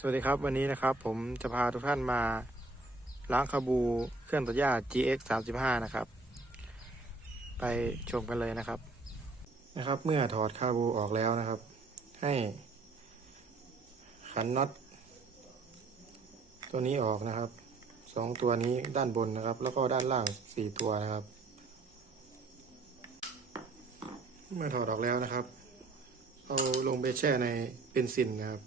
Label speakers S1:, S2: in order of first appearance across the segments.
S1: สวัสดีครับวันนี้นะครับผมจะพาทุกท่านมาล้างคาบูเครื่องตัดหญ้า GX 35นะครับ ไปชมกันเลยนะครับนะครับ เมื่อถอดคาบูออกแล้วนะครับ ให้ขันน็อตตัวนี้ออกนะครับสองตัวนี้ด้านบนนะครับ แล้วก็ด้านล่างสี่ตัวนะครับ เมื่อถอดออกแล้วนะครับ เอาลงไปแช่ในเบนซินนะครับ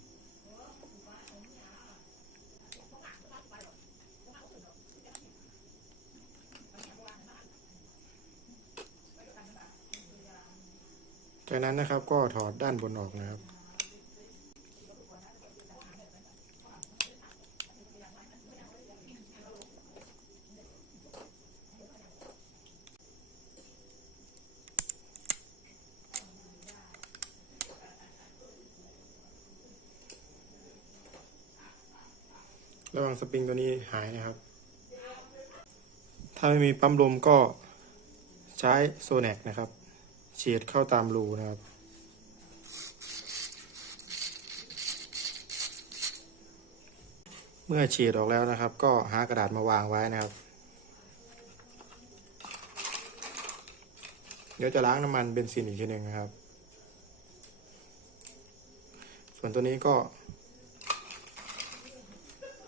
S1: จากนั้นนะครับก็ถอดด้านบนออกนะครับ ระว่างสปริงตัวนี้หายนะครับ ถ้าไม่มีปั๊มลมก็ใช้โซแนกนะครับ ฉีดเข้าตามรูนะครับ เมื่อฉีดออกแล้วนะครับ ก็หากระดาษมาวางไว้นะครับ เดี๋ยวจะล้างน้ำมันเบนซินอีกทีหนึ่งนะครับ ส่วนตัวนี้ก็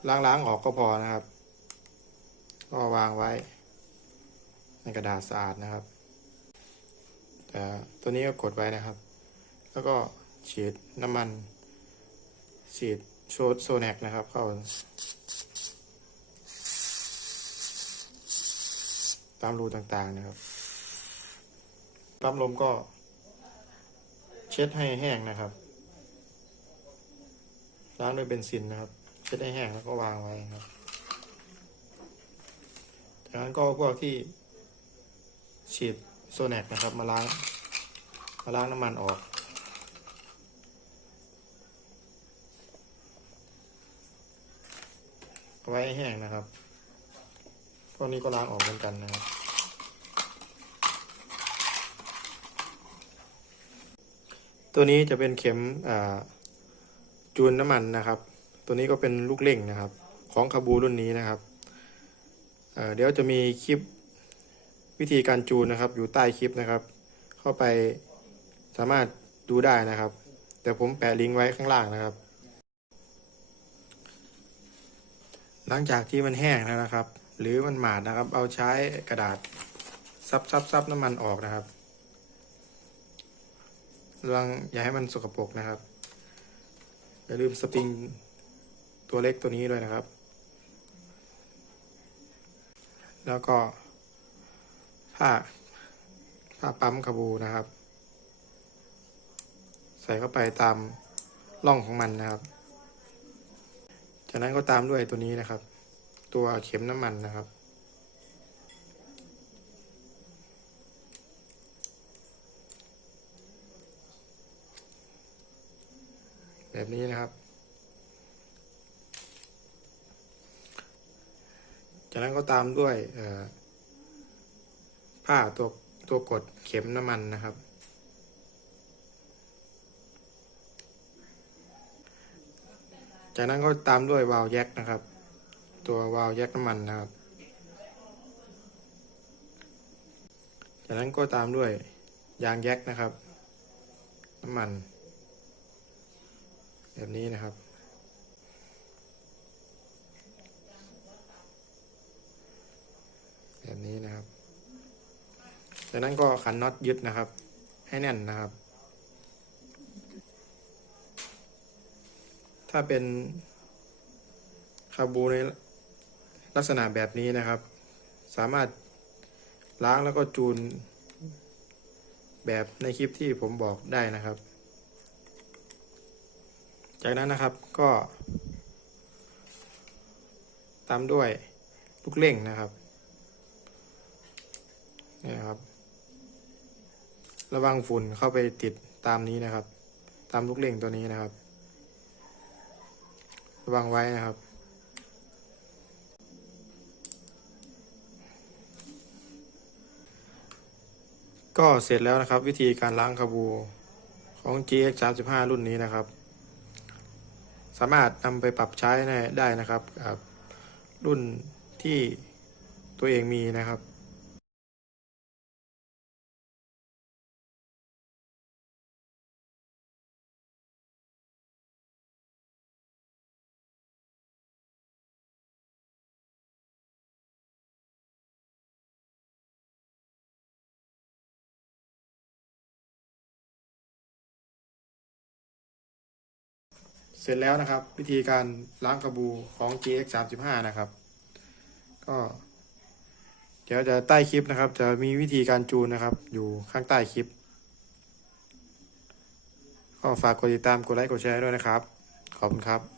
S1: ล้างๆออกก็พอนะครับ ก็วางไว้ในกระดาษสะอาดนะครับ ต่ตัวนี้ก็กดไว้นะครับ แล้วก็ฉีดน้ำมัน ฉีดโชดโซแนกนะครับเข้าตามรูต่างๆนะครับปั๊มลมก็เช็ดให้แห้งนะครับ ล้างด้วยเบนซินนะครับ เช็ดให้แห้งแล้วก็วางไว้ครับ จากนั้นก็พวกที่ฉีด โซแนกนะครับ มาล้างมาล้างน้ำมันออกไว้แห้งนะครับพวกนี้ก็ล้างออกเหมือนกันนะครับตัวนี้จะเป็นเข็มจูนน้ำมันนะครับ ตัวนี้ก็เป็นลูกเล่งนะครับ ของคาบูรุ่นนี้นะครับเเดี๋ยวจะมีคลิป วิธีการจูนนะครับ อยู่ใต้คลิปนะครับ เข้าไปสามารถดูได้นะครับ แต่ผมแปะลิงก์ไว้ข้างล่างนะครับ หลังจากที่มันแห้งแล้วนะครับ หรือมันหมาดนะครับ เอาใช้กระดาษซับซับซับน้ำมันออกนะครับระวังอย่าให้มันสกปรกนะครับ อย่าลืมสปริงตัวเล็กตัวนี้ด้วยนะครับ แล้วก็ ผ้า ผ้าปั๊มคาบูนะครับ ใส่เข้าไปตามร่องของมันนะครับ จากนั้นก็ตามด้วยตัวนี้นะครับ ตัวเข็มน้ำมันนะครับแบบนี้นะครับ จากนั้นก็ตามด้วยเอ่อ ผ้าตัวตัวกดเข็มน้ำมันนะครับ จากนั้นก็ตามด้วยวาล์วแยกนะครับ ตัววาล์วแยกน้ำมันนะครับ จากนั้นก็ตามด้วยยางแยกนะครับ น้ำมัน แบบนี้นะครับแบบนี้นะครับ จากนั้นก็ขันน็อตยึดนะครับ ให้แน่นนะครับ ถ้าเป็นคาบูในลักษณะแบบนี้นะครับ สามารถล้างแล้วก็จูนแบบในคลิปที่ผมบอกได้นะครับ จากนั้นนะครับก็ ตามด้วยลูกเล่งนะครับนี่ครับ ระวังฝุ่นเข้าไปติดตามนี้นะครับ ตามลูกเล่งตัวนี้นะครับ ระวังไว้นะครับ ก็เสร็จแล้วนะครับ วิธีการล้างคาบูของ GX 35รุ่นนี้นะครับ สามารถนำไปปรับใช้ได้นะครับกับรุ่นที่ตัวเองมีนะครับ เสร็จแล้วนะครับ วิธีการล้างกระบูของ GX 3 5นะครับ ก็ เดี๋ยวจะใต้คลิปนะครับ จะมีวิธีการจูนนะครับ อยู่ข้างใต้คลิป ก็ฝากกดติดตามกดไลค์กดแชร์ด้วยนะครับ ขอบคุณครับ